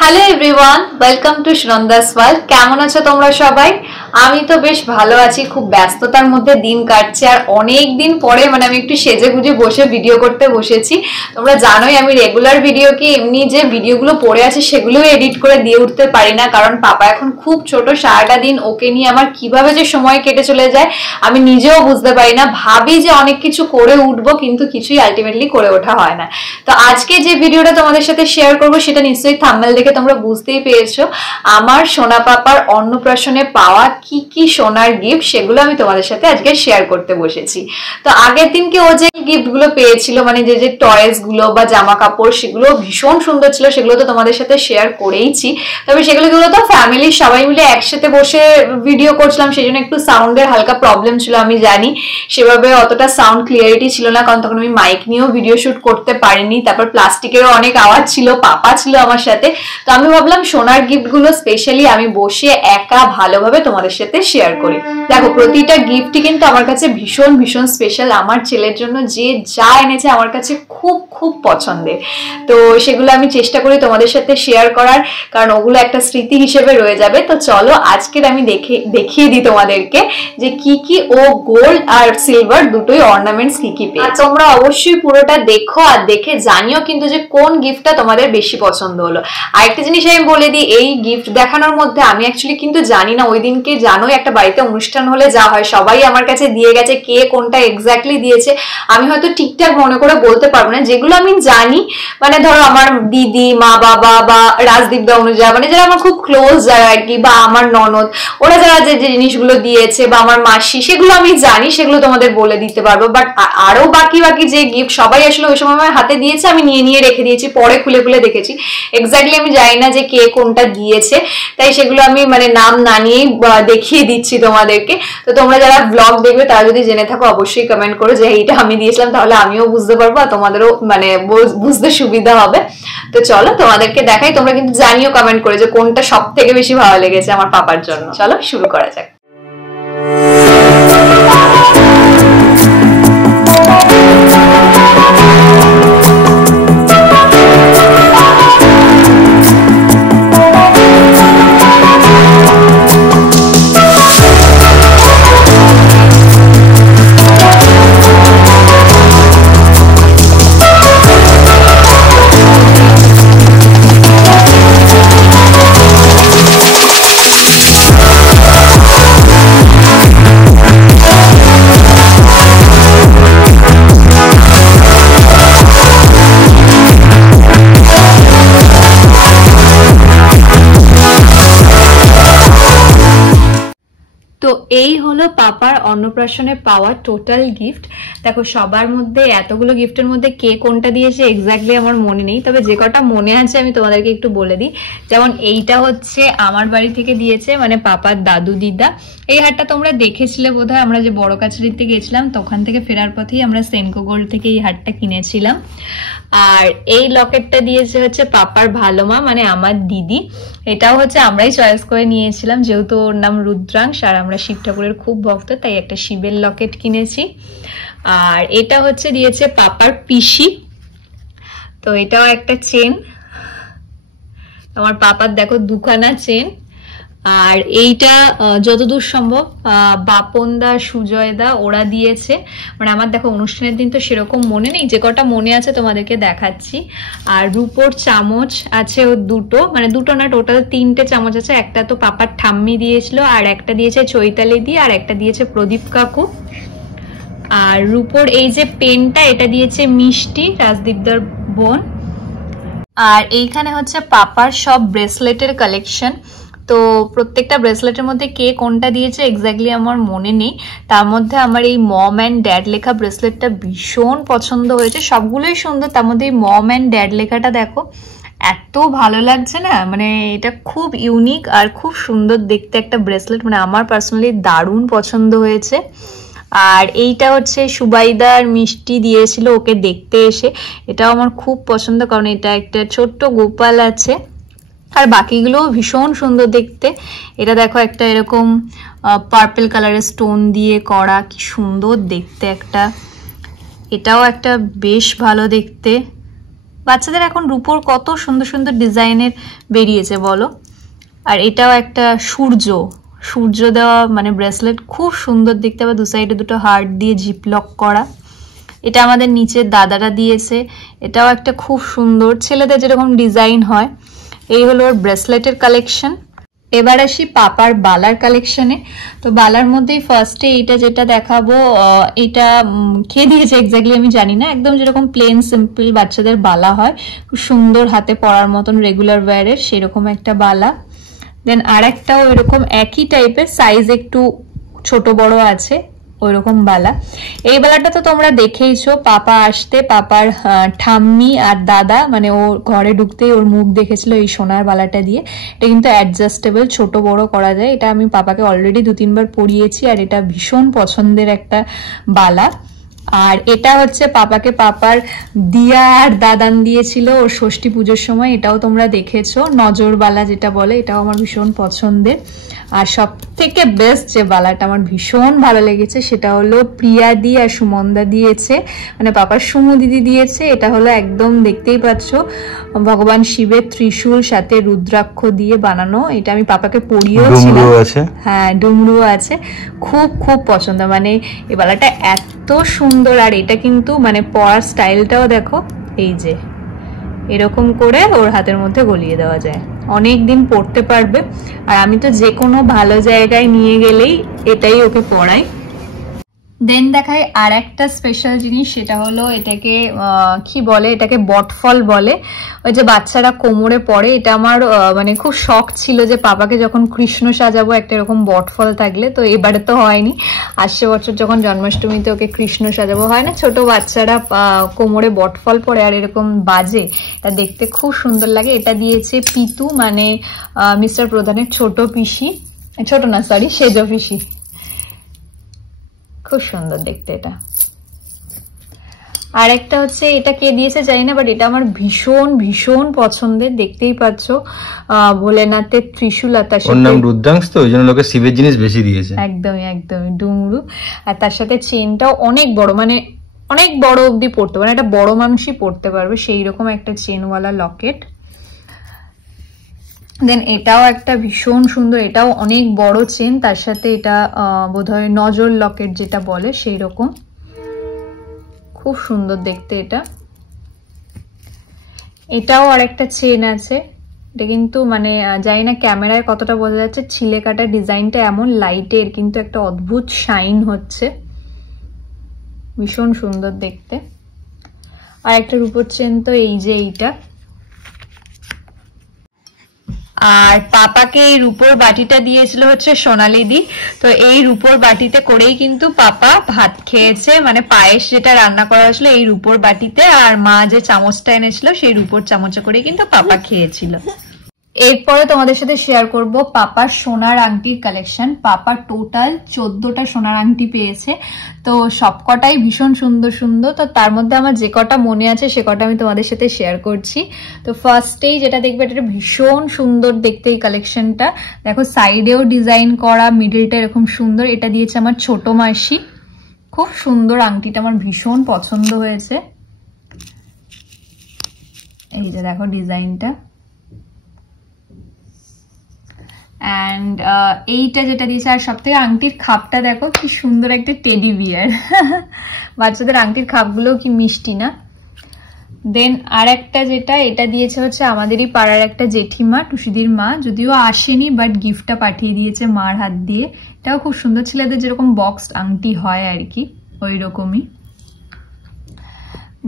Hello everyone, welcome to Sunanda's world. কেমন আছো তোমরা সবাই? আমি তো বেশ ভালো আছি। খুব ব্যস্ততার মধ্যে দিন কাটছে, আর অনেক দিন পরে আমি একটু সেজে গুজে বসে ভিডিও করতে বসেছি। তোমরা জানোই আমি রেগুলার ভিডিও কি এমনি যে ভিডিওগুলো পড়ে আছে সেগুলোও এডিট করে দিয়ে উঠতে পারি না, কারণ পাপা এখন খুব ছোট। সারাটা দিন ওকে নিয়ে আমার কিভাবে যে সময় কেটে চলে যায় আমি নিজেও বুঝতে পারি না। ভাবি যে অনেক কিছু করে উঠবো, কিন্তু কিছুই আলটিমেটলি করে ওঠা হয় না। তো আজকে যে ভিডিওটা তোমাদের সাথে শেয়ার করবো সেটা নিশ্চয়ই থাম্বনেল দেখে তোমরা বুঝতেই পেরেছো। আমার সোনা পাপার অন্নপ্রাশনে পাওয়া কি কি সোনার গিফট সেগুলো আমি তোমাদের সাথে আজকে শেয়ার করতে বসেছি। তো আগের দিনকে ও যে গিফট গুলো পেয়েছিল, যে টয়েস গুলো বা জামা কাপড়, সেগুলো ভীষণ সুন্দর ছিল, সেগুলো তো তোমাদের সাথে শেয়ার করেইছি। তবে সেগুলো তো ফ্যামিলির সবাই মিলে একসাথে বসে ভিডিও করছিলাম, সেই জন্য একটু সাউন্ডের হালকা প্রবলেম ছিল। আমি জানি সেভাবে অতটা সাউন্ড ক্লিয়ারিটি ছিল না, কারণ তখন আমি মাইক নিয়েও ভিডিও শুট করতে পারিনি। তারপর প্লাস্টিকেরও অনেক আওয়াজ ছিল, পাপা ছিল আমার সাথে। তো আমি ভাবলাম সোনার গিফট গুলো স্পেশালি আমি বসে একা ভালোভাবে তোমাদের সাথে শেয়ার করি। দেখো, প্রতিটা গিফটই কিন্তু আমার কাছে ভীষণ ভীষণ স্পেশাল। আমার ছেলের জন্য যে যা এনেছে আমার কাছে খুব খুব পছন্দের। তো সেগুলো আমি চেষ্টা করি তোমাদের সাথে শেয়ার করার, কারণ ওগুলো একটা স্মৃতি হিসেবে রয়ে যাবে। তো চলো আজকের আমি দেখিয়ে দিই তোমাদেরকে যে কি কি ও গোল্ড আর সিলভার দুটোই অর্নামেন্টস কি কি পেয়েছে। তোমরা অবশ্যই পুরোটা দেখো, আর দেখে জানিও কিন্তু যে কোন গিফটটা তোমাদের বেশি পছন্দ হলো। আরেকটা জিনিস আমি বলে দিই, এই গিফট দেখানোর মধ্যে আমি অ্যাকচুয়ালি কিন্তু জানি না, ওই দিনকে জানোই একটা বাড়িতে অনুষ্ঠান হলে যা হয়, সবাই আমার কাছে দিয়ে গেছে, কে কোনটা এক্স্যাক্টলি দিয়েছে আমি হয়তো ঠিকঠাক মনে করে বলতে পারবো না। যেগুলো আমি জানি, ধরো আমার দিদি, মা বাবা বা রাজদীপ দা, অনুজা, যারা আমার খুব ক্লোজ যারা আর কি, বা আমার ননদ, ওরা যারা যে জিনিসগুলো দিয়েছে, বা আমার মাসি, সেগুলো আমি জানি, সেগুলো তোমাদের বলে দিতে পারবো। বাট আরো বাকি যে গিফট সবাই আসলে ওই সময় আমার হাতে দিয়েছে, আমি নিয়ে রেখে দিয়েছি, পরে খুলে খুলে দেখেছি। এক্স্যাক্টলি আমি জানি না যে কে কোনটা দিয়েছে, তাই সেগুলো আমি নাম না নিয়েই দেখিয়ে দিচ্ছি তোমাদেরকে। তো তোমরা যারা ব্লগ দেখবে তারা যদি জেনে থাকো অবশ্যই কমেন্ট করো যে এইটা আমি দিয়েছিলাম, তাহলে আমিও বুঝতে পারবো আর তোমাদেরও বুঝতে সুবিধা হবে। তো চলো তোমাদেরকে দেখাই, তোমরা কিন্তু জানিও কমেন্ট করে যে কোনটা সব থেকে বেশি ভালো লেগেছে আমার পাপার জন্য। চলো শুরু করা যাক। তো এই হলো পাপার অন্নপ্রাশনে পাওয়া টোটাল গিফট। দেখো, সবার মধ্যে এতগুলো গিফটের মধ্যে কে কোনটা দিয়েছে এক্স্যাক্টলি আমার মনে নেই, তবে যে কটা মনে আছে আমি তোমাদেরকে একটু বলে দিই। যেমন এইটা হচ্ছে আমার বাড়ি থেকে দিয়েছে, পাপার দাদু দিদা। এই হারটা তোমরা দেখেছিলে বোধহয়, আমরা যে বড় কাছারিতে গেছিলাম তখন থেকে ফেরার পথেই আমরা সেনকো গোল্ড থেকে এই হারটা কিনেছিলাম। আর এই লকেটটা দিয়েছে হচ্ছে পাপার ভালো মা, আমার দিদি। এটাও হচ্ছে আমরাই চয়েস করে নিয়েছিলাম, যেহেতু ওর নাম রুদ্রাংশ আর আমরা শিব ঠাকুরের খুব ভক্ত, তাই একটা শিবের লকেট কিনেছি। আর এটা হচ্ছে দিয়েছে পাপার পিসি, তো এটাও একটা চেন। আমার পাপার দেখো দুখানা চেন। আর এইটা যতদূর সম্ভব বাপন দা, সুজয় দা ওরা দিয়েছে। আমার দেখো অনুষ্ঠানের দিন তো সেরকম মনে নেই, যে কটা মনে আছে তোমাদেরকে দেখাচ্ছি। আর রূপোর চামচ আছে ওর দুটো, দুটো না, টোটাল 3টে চামচ আছে। একটা তো পাপার ঠাম্মি দিয়েছিল, আর একটা দিয়েছে চৈতালি দি, আর একটা দিয়েছে প্রদীপ কাকু। আর রূপোর এই যে পেনটা, এটা দিয়েছে মিষ্টি, রাজদীপদার বোন। আর এইখানে হচ্ছে পাপার সব ব্রেসলেটের কালেকশন। তো প্রত্যেকটা ব্রেসলেটের মধ্যে কে কোনটা দিয়েছে এক্স্যাক্টলি আমার মনে নেই। তার মধ্যে আমার এই মম অ্যান্ড ড্যাড লেখা ব্রেসলেটটা ভীষণ পছন্দ হয়েছে। সবগুলোই সুন্দর, তার মধ্যে এই মম অ্যান্ড ড্যাড লেখাটা দেখো এত ভালো লাগছে না, এটা খুব ইউনিক আর খুব সুন্দর দেখতে একটা ব্রেসলেট, আমার পার্সোনালি দারুণ পছন্দ হয়েছে। আর এইটা হচ্ছে সুবাইদার মিষ্টি দিয়েছিল ওকে দেখতে এসে, এটাও আমার খুব পছন্দ, কারণ এটা একটা ছোট্ট গোপাল আছে। আর বাকিগুলোও ভীষণ সুন্দর দেখতে। এটা দেখো একটা এরকম পার্পল কালারের স্টোন দিয়ে করা, কি সুন্দর দেখতে একটা। এটাও একটা বেশ ভালো দেখতে। বাচ্চাদের এখন রূপোর কত সুন্দর সুন্দর ডিজাইনের বেরিয়েছে বলো। আর এটাও একটা সূর্য দেওয়া মানে ব্রেসলেট, খুব সুন্দর দেখতে। আবার দু সাইডে দুটো হার্ট দিয়ে জিপলক করা। এটা আমাদের নিচের দাদারা দিয়েছে, এটাও একটা খুব সুন্দর, ছেলেদের যেরকম ডিজাইন হয়। এই হলো ওর ব্রেসলেটের কালেকশন। এবার আসি পাপার বালার কালেকশনে। তো বালার মধ্যেই ফার্স্টে এইটা যেটা দেখাবো, এটা খেয়ে দিয়েছে এক্স্যাক্টলি আমি জানি না, একদম যেরকম প্লেন সিম্পল বাচ্চাদের বালা হয়, খুব সুন্দর হাতে পরার মতন রেগুলার ওয়্যারের, সেরকম একটা বালা। দেন আর একটাও এরকম একই টাইপের, সাইজ একটু ছোট বড় আছে, ওইরকম বালা। এই বালাটা তো তোমরা দেখেইছো, পাপা আসতে পাপার ঠাম্মি আর দাদা মানে ও ঘরে ঢুকতেই ওর মুখ দেখেছিল এই সোনার বালাটা দিয়ে। এটা কিন্তু অ্যাডজাস্টেবল, ছোট বড় করা যায়। এটা আমি পাপাকে অলরেডি 2-3 বার পরিয়েছি, আর এটা ভীষণ পছন্দের একটা বালা। আর এটা হচ্ছে পাপাকে পাপার দিয়া আর দাদান দিয়েছিল ওর ষষ্ঠী পুজোর সময়, এটাও তোমরা দেখেছো, নজরবালা যেটা বলে, এটাও আমার ভীষণ পছন্দের। আর সব থেকে বেস্ট যে বালাটা আমার ভীষণ ভালো লেগেছে সেটা হলো প্রিয়াদি আর সুমনদা দিয়েছে, মানে পাপার সুমু দিদি দিয়েছে। এটা হলো একদম দেখতেই পাচ্ছ ভগবান শিবের ত্রিশূল সাথে রুদ্রাক্ষ দিয়ে বানানো। এটা আমি পাপাকে পরিয়েও ছিলাম, হ্যাঁ ডুমরু আছে, খুব খুব পছন্দ। মানে এই বালাটা এত সুন্দর। আর এটা কিন্তু মানে পরার স্টাইলটাও দেখো, এই যে এরকম করে ওর হাতের মধ্যে গলিয়ে দেওয়া যায়, অনেক দিন পরতে পারবে। আর আমি তো যে কোনো ভালো জায়গায় নিয়ে গেলেই এটাই ওকে পরাই। দেন দেখাই আর একটা স্পেশাল জিনিস, সেটা হলো এটাকে কি বলে, এটাকে বটফল বলে, ওই যে বাচ্চারা কোমরে পরে। এটা আমার মানে খুব শখ ছিল যে পাপাকে যখন কৃষ্ণ সাজাবো একটা এরকম বটফল থাকলে, তো এবারে তো হয়নি। আসছে বছর যখন জন্মাষ্টমীতে ওকে কৃষ্ণ সাজাবো, হয় না ছোট বাচ্চারা কোমরে বটফল পরে আর এরকম বাজে, এটা দেখতে খুব সুন্দর লাগে। এটা দিয়েছে পিতু, মানে মিস্টার প্রধানের ছোট পিসি, ছোট না সরি সেজ পিসি, খুব সুন্দর দেখতে এটা। আর একটা হচ্ছে এটা কে দিয়েছে জানি না, বাট এটা আমার ভীষণ ভীষণ পছন্দের, দেখতেই পাচ্ছ ভোলেনাথের ত্রিশূল, আর তার সাথে রুদ্রাংশ, তো ওই জন্য লোকে শিবের জিনিস বেশি দিয়েছে, একদমই একদমই ডুমরু। আর তার সাথে চেনটাও অনেক বড়, মানে অনেক বড় অবধি পড়তে পারে, এটা বড় মানুষই পড়তে পারবে সেই রকম একটা চেনওয়ালা লকেট। দেন এটাও একটা ভীষণ সুন্দর, এটাও অনেক বড় চেন, তার সাথে এটা বোধহয় নজর লকেট যেটা বলে সেই রকম, খুব সুন্দর দেখতে এটা। এটাও আরেকটা চেন আছে, এটা কিন্তু মানে জানি না ক্যামেরায় কতটা বোঝা যাচ্ছে, ছিলে কাটা ডিজাইনটা এমন লাইটের, কিন্তু একটা অদ্ভুত শাইন হচ্ছে, ভীষণ সুন্দর দেখতে। আর একটা রূপোর চেন তো এই যে এইটা। আর পাপাকে এই রূপোর বাটিটা দিয়েছিল হচ্ছে সোনালি দি, তো এই রূপোর বাটিতে করেই কিন্তু পাপা ভাত খেয়েছে, মানে পায়েস যেটা রান্না করা হয়েছিল এই রূপোর বাটিতে, আর মা যে চামচটা এনেছিল সেই রূপোর চামচে করেই কিন্তু পাপা খেয়েছিল। এরপরে তোমাদের সাথে শেয়ার করব পাপার সোনার আংটির কালেকশন। পাপা টোটাল 14টা সোনার আংটি পেয়েছে, তো সবকটাই ভীষণ সুন্দর সুন্দর। তো তার মধ্যে আমার যে কটা মনে আছে সে কটা আমি তোমাদের সাথে শেয়ার করছি। তো ফার্স্টেই যেটা দেখবে, এটা ভীষণ সুন্দর দেখতে এই কালেকশনটা, দেখো সাইডেও ডিজাইন করা, মিডলটা এরকম সুন্দর। এটা দিয়েছে আমার ছোট মাসি, খুব সুন্দর আংটিটা, আমার ভীষণ পছন্দ হয়েছে। এই যে দেখো ডিজাইনটা। অ্যান্ড এইটা যেটা দিয়েছে, আর সব থেকে আংটির খাপটা দেখো কি সুন্দর, একটা টেডি বিয়ার। বাচ্চাদের আংটির খাপগুলো কি মিষ্টি না। দেন আর একটা যেটা এটা দিয়েছে হচ্ছে আমাদেরই পাড়ার একটা জেঠিমা, টুসিদির মা, যদিও আসেনি বাট গিফটটা পাঠিয়ে দিয়েছে মার হাত দিয়ে। এটাও খুব সুন্দর, ছেলেদের যেরকম বক্স আংটি হয় আর কি ওই রকমই।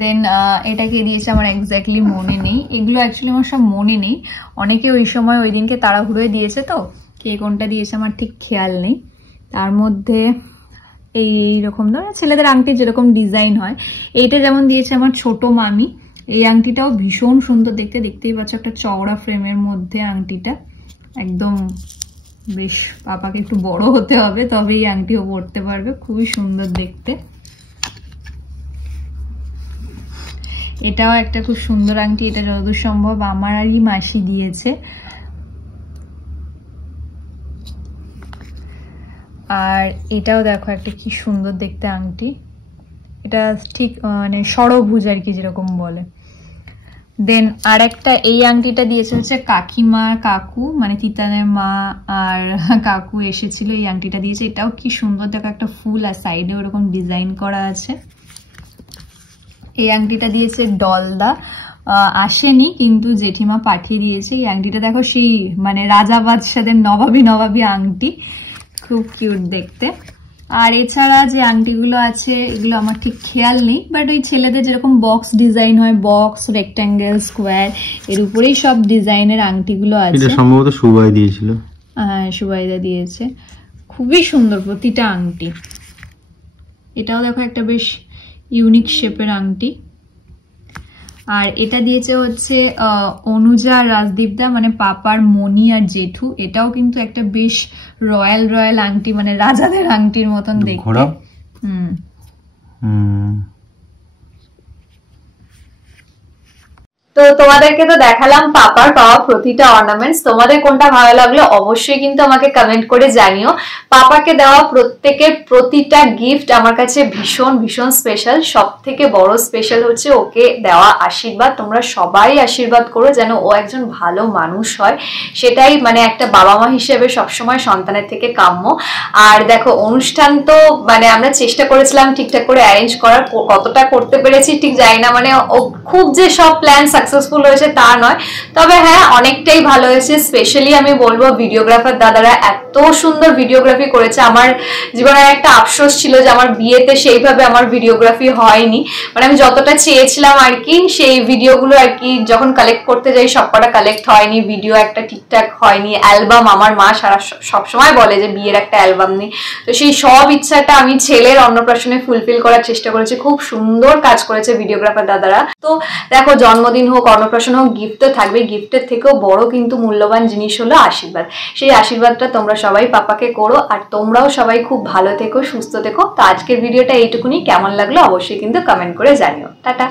দেন এটাকে দিয়েছে আমার এক্স্যাক্টলি মনে নেই, এগুলো অ্যাকচুয়ালি আমার সব মনে নেই, অনেকে ওই সময় ওই দিনকে তাড়াহুড়োয় দিয়েছে, তো কে কোনটা দিয়েছে আমার ঠিক খেয়াল নেই। তার মধ্যে এইরকম ধরো ছেলেদের আংটি যেরকম ডিজাইন হয়, এইটা যেমন দিয়েছে আমার ছোট মামি। এই আংটিটাও ভীষণ সুন্দর দেখতে, দেখতেই পাচ্ছ একটা চওড়া ফ্রেমের মধ্যে আংটিটা, একদম বেশ পাপাকে একটু বড় হতে হবে তবে এই আংটিও পরতে পারবে, খুবই সুন্দর দেখতে। এটাও একটা খুব সুন্দর আংটি, এটা যতদূর সম্ভব আমারই মাসি দিয়েছে। আর এটাও দেখো একটা কি সুন্দর দেখতে আংটি, এটা ঠিক মানে ষড়ভুজ আর কি যেরকম বলে। দেন আর একটা এই আংটিটা দিয়েছে হচ্ছে কাকিমা কাকু, মানে তিতানের মা আর কাকু এসেছিল, এই আংটিটা দিয়েছে। এটাও কি সুন্দর, দেখো একটা ফুল আর সাইডে ওরকম ডিজাইন করা আছে। এই আংটিটা দিয়েছে ডলদা, আসেনি কিন্তু জেঠিমা পাঠিয়ে দিয়েছে। এই আংটিটা দেখো সেই মানে রাজা বাদশাদের নবাবী নবাবী আংটি, খুব কিউট দেখতে। আর এছাড়া যে আংটিগুলো আছে এগুলো আমার ঠিক খেয়াল নেই, বাট ওই ছেলেদের যেরকম বক্স ডিজাইন হয়, বক্স, রেক্ট্যাঙ্গেল, স্কোয়ার, এর উপরেই সব ডিজাইনের আংটিগুলো আছে। এটা সম্ভবত সুবাই দিয়েছিল। হ্যাঁ, সুবাইদা দিয়েছে। খুবই সুন্দর প্রতিটা আংটি। এটাও দেখো একটা বেশ ইউনিক শেপের আংটি। আর এটা দিয়েছে হচ্ছে অনুজা রাজদীপদা, মানে পাপার মনি আর জেঠু। এটাও কিন্তু একটা বেশ রয়্যাল রয়্যাল আংটি, মানে রাজাদের আংটির মতন দেখতে। তো তোমাদেরকে তো দেখালাম পাপার পাওয়া প্রতিটা অর্নামেন্টস। তোমাদের কোনটা ভালো লাগলো অবশ্যই কিন্তু আমাকে কমেন্ট করে জানিও। পাপাকে দেওয়া প্রত্যেকের প্রতিটা গিফট আমার কাছে ভীষণ ভীষণ স্পেশাল। সব থেকে বড় স্পেশাল হচ্ছে ওকে দেওয়া আশীর্বাদ। তোমরা সবাই আশীর্বাদ করো যেন ও একজন ভালো মানুষ হয়, সেটাই মানে একটা বাবা মা হিসেবে সবসময় সন্তানের থেকে কাম্য। আর দেখো অনুষ্ঠান তো মানে আমরা চেষ্টা করেছিলাম ঠিকঠাক করে অ্যারেঞ্জ করার, কতটা করতে পেরেছি ঠিক জানি না, মানে ও খুব যে সব প্ল্যান সাকসেসফুল হয়েছে তা নয়, তবে হ্যাঁ অনেকটাই ভালো হয়েছে। স্পেশালি আমি বলবো ভিডিওগ্রাফার দাদারা এত সুন্দর ভিডিওগ্রাফি করেছে। আমার জীবনের একটা আফসোস ছিল যে আমার বিয়েতে সেইভাবে আমার ভিডিওগ্রাফি হয়নি, মানে আমি যতটা চেয়েছিলাম আর কি সেই ভিডিওগুলো আর কি যখন কালেক্ট করতে যাই সবকটা কালেক্ট হয়নি, ভিডিও একটা ঠিকঠাক হয়নি। অ্যালবাম আমার মা সারা সবসময় বলে যে বিয়ের একটা অ্যালবাম নেই, তো সেই সব ইচ্ছাটা আমি ছেলের অন্নপ্রাশনে ফুলফিল করার চেষ্টা করেছি। খুব সুন্দর কাজ করেছে ভিডিওগ্রাফার দাদারা। তো দেখো জন্মদিন হোক, অন্নপ্রাশন হোক, গিফট তো থাকবে, গিফটের থেকেও বড় কিন্তু মূল্যবান জিনিস হলো আশীর্বাদ। সেই আশীর্বাদটা তোমরা সবাই পাপাকে করো, আর তোমরাও সবাই খুব ভালো থেকো, সুস্থ থেকো। তো আজকের ভিডিওটা এইটুকুনি। কেমন লাগলো অবশ্যই কিন্তু কমেন্ট করে জানিও। টাটা।